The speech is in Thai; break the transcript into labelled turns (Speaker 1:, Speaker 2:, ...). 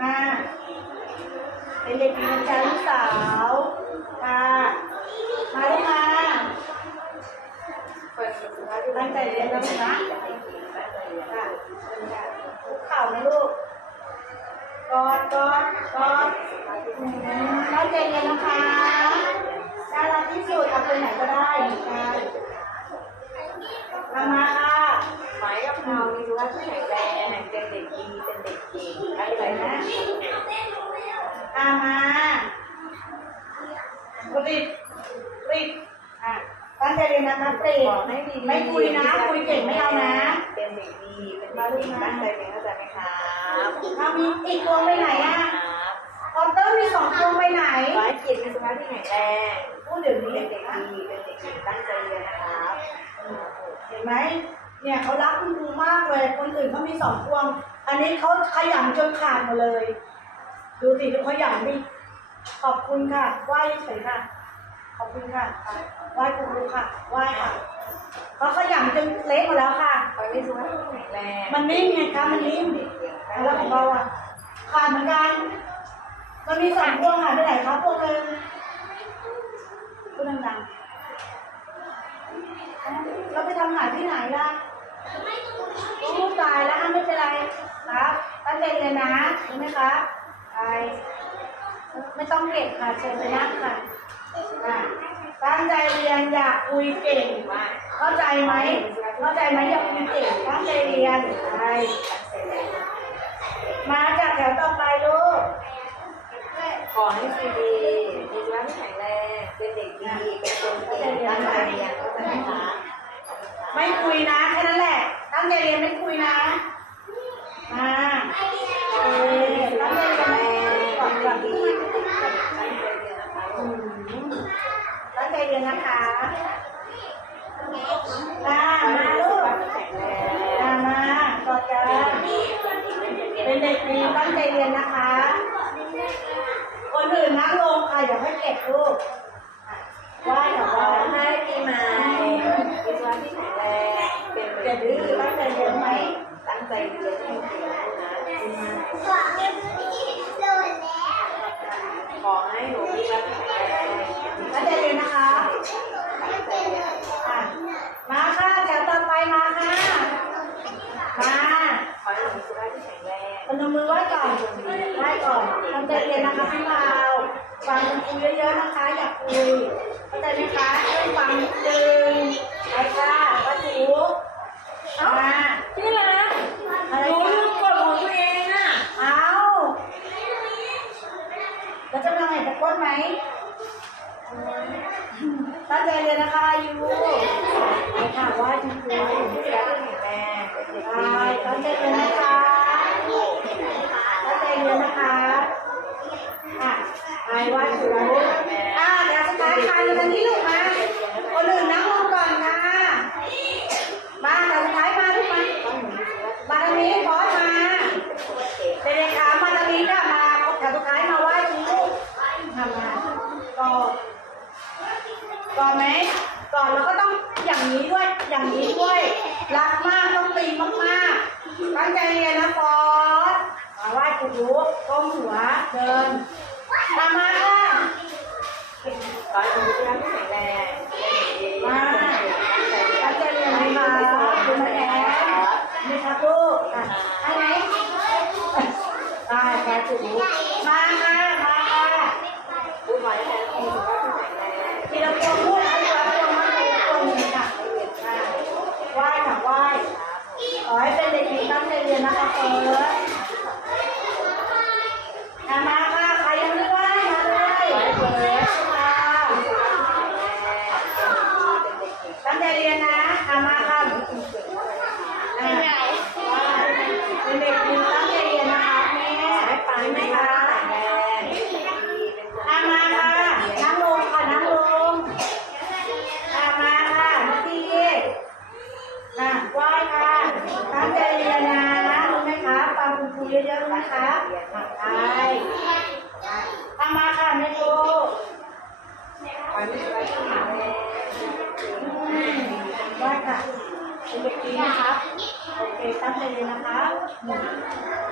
Speaker 1: มาเป็นเด็กดีนะจ๊ะลูกสาวค่ะมาลูกมาตั้งใจเรียนนะลูกนะค่ะเชิญค่ะคุกเข่านะลูกกอดกอดกอดอืมตั้งใจเรียนนะคะน่ารักที่สุดเอาไปไหนก็ได้ค่ะมามาค่ะ
Speaker 2: หมายกับ เรามีรู้ว่าที่แข็งแรงเป็นเด็กดีเป็นเด็กเก่งอะไรนะ
Speaker 1: ตามมาปิดปิดอะตั้งใจเรียนนะคะปิด
Speaker 2: ขอให้ดี
Speaker 1: ไม่คุยนะ คุยเก่งไม่เอานะ
Speaker 2: เป็นเด็กดีเป็นเด็กดีตั้งใจเรียนเข้าใจไหมครับ
Speaker 1: เอามีอีกตัวไปไหนอะ
Speaker 2: ค
Speaker 1: ออเตอร์มีสองตัวไปไหน
Speaker 2: ขอให้จิตมีสุขภาพที่แข็งแรง
Speaker 1: พูดเดี๋ยวนี้
Speaker 2: เป็นเด็กดีเป็นเด็กเก่งตั้งใจเรียนนะครับ
Speaker 1: เห็นไหม เนี่ยเขารักคุณครูมากเลย คนอื่นเขามีสองพวง อันนี้เขาขยันจนขาดหมาเลย ดูสิดูขยันดิขอบคุณค่ะไหว้เฉยค่ะ ขอบคุณค่ะไหว้คุณครูค่ะไหว้ค่ะเขาขยันจนเละหมดแล้วค่ะ
Speaker 2: ขอให้มีสุขภาพที่แข็งแรง
Speaker 1: มันนิ่มไงคะมันนิ่ม
Speaker 2: เด็กเก่งตั้ง
Speaker 1: แล้ว
Speaker 2: ใจ
Speaker 1: ของเราอะขาดเหมือนกันมันมีสองพวงหายไปไหนครับพวงหนึ่งพูดดังๆเราไปทำหายที่ไหนล่ะ โอ้ตายแล้วอะไม่เป็นไรครับตั้งใจเรียนนะรู้ไหมคะไปไม่ต้องเก็บค่ะเชิญไปนั่งค่ะอะตั้งใจเรียนอยากคุยเก่ง
Speaker 2: ว่า
Speaker 1: เข้าใจไหมเข้าใจไหมอยากคุยเก่งตั้งใจเรียนไปมาจากแถวต่อไปลูก
Speaker 2: ขอให้ซีดีมีสุขภาพที่แข็งแรงเป็นเด็กดีเป็นคนเก่งตั้งใจเรียนเข้าใจไหมครับ
Speaker 1: ไม่คุยนะแค่นั้นแหละ ตั้งใจเรียนไม่คุยนะมาเออตั้งใจเรียนก่อนก่อนอืมตั้งใจ เรียนนะคะมามาลูกมามาก่อนกันเป็นเด็กดีตั้งใจเรียนนะคะ คนอื่นนั่งลงค่ะอย่าให้เก็บลูกไหว้ค่ะ
Speaker 2: ข
Speaker 1: ไห
Speaker 2: อ
Speaker 1: ว้
Speaker 2: ให้ปีใหม่มีสุขภาพที่แข็งแรงเป็น
Speaker 1: จะดื้อตั้งใจเรียนไหม
Speaker 2: ตั้งใจเรียนให้เก่งนะขอให้หนูมีสุขภาพที่แข็งแรง
Speaker 1: ตั้งใจเรียนนะคะ
Speaker 2: ตั้งใจเรียน
Speaker 1: อะมาค่ะแถวต่อไปมาค่ะ มา
Speaker 2: ขอให้หนูมีสุขภาพที่แข็งแรง
Speaker 1: พนมมือไหว้ ก่อนไหว้ก่อนตั้งใจเรียนนะคะพี่บ่าวฟังคุณครูเยอะๆนะคะ อยากคุยเข้าใจไหมคะช่วยฟังนิดนึงไปค่ะป้าจูมา
Speaker 2: พี่รัก
Speaker 1: อะไร
Speaker 2: หนู
Speaker 1: คะ
Speaker 2: ลืมกดของตัวเองอะ
Speaker 1: เอาแล้วจะทำไงจะก้นไหมตั้งใจเรียนนะคะยูไปค่ะไหว้คุณครู
Speaker 2: สุขภาพที่แข็งแรงเป็นเด็ก
Speaker 1: ไป
Speaker 2: ดี
Speaker 1: ตั้งใจเรียนนะคะ เรียนนะคะอะไปไหว้ครูอะเดี๋ยวสุดท้ายคานมาทางนี้ลูกมาคนอื่นนั่งลงก่อนค่ะ มาเดี๋ยวสุดท้ายมาลูกมามาทางนี้บอสมาเด็กๆขามาทางนี้ค่ะมาแถวสุดท้ายมาไหว้ครูมามาก่อนก่อนไหมก่อนแล้วก็ต้องอย่างนี้ด้วย อย่างนี้ด้วย รักมากต้องตีมากๆตั้งใจเรียนนะบอ มาไหว้ครูก้มหัวเดินตามมาค่ะ
Speaker 2: ตอนนี้ร่าพที่แข็งแรง
Speaker 1: มา
Speaker 2: ตั้งใจเรียน
Speaker 1: ตั้งใจเรียนนะคุณแม่แอนี่ครับลูกอะให้ไหมได้ไปครูมาค่ะมาค่ะ
Speaker 2: พูดไว้แทนมีสุขภาพที่แข็งแรง
Speaker 1: ทีละตัวพูดนะทีละตัวมาทีละตัวหนึ่งค่ะไหว้ค่ะไหว้ขอให้เป็นเด็กดีตั้งใจเรียนนะคะเฟิร์สอะมาค่ะใครยังไม่ไหว้มาเลยเฟิร์สค่ะตั้งใจเรียนนะอะมาค่ะอะเป็นเด็กดีตั้งใจเรียนนะคะแม่
Speaker 2: ให้ปัง
Speaker 1: ไหม
Speaker 2: ให้
Speaker 1: คะ
Speaker 2: ปังแข็งแรงเป็นเด็กดีเป็นคน
Speaker 1: อามาค่ะนั่งลงค่ะนั่งลงอามาค่ะนาทีอะไหว้ค่ะตั้งใจเรียนนะรู้ไหมคะฟังคุณครูเยอะๆนะคะไปอามาค่ะแม่ครู
Speaker 2: ขอให้มีสุขภาพที่แข็งแร
Speaker 1: ได้ค่ะเป็นเด็กดีนะครับ โอเคตั้งใจเลยนนะคะ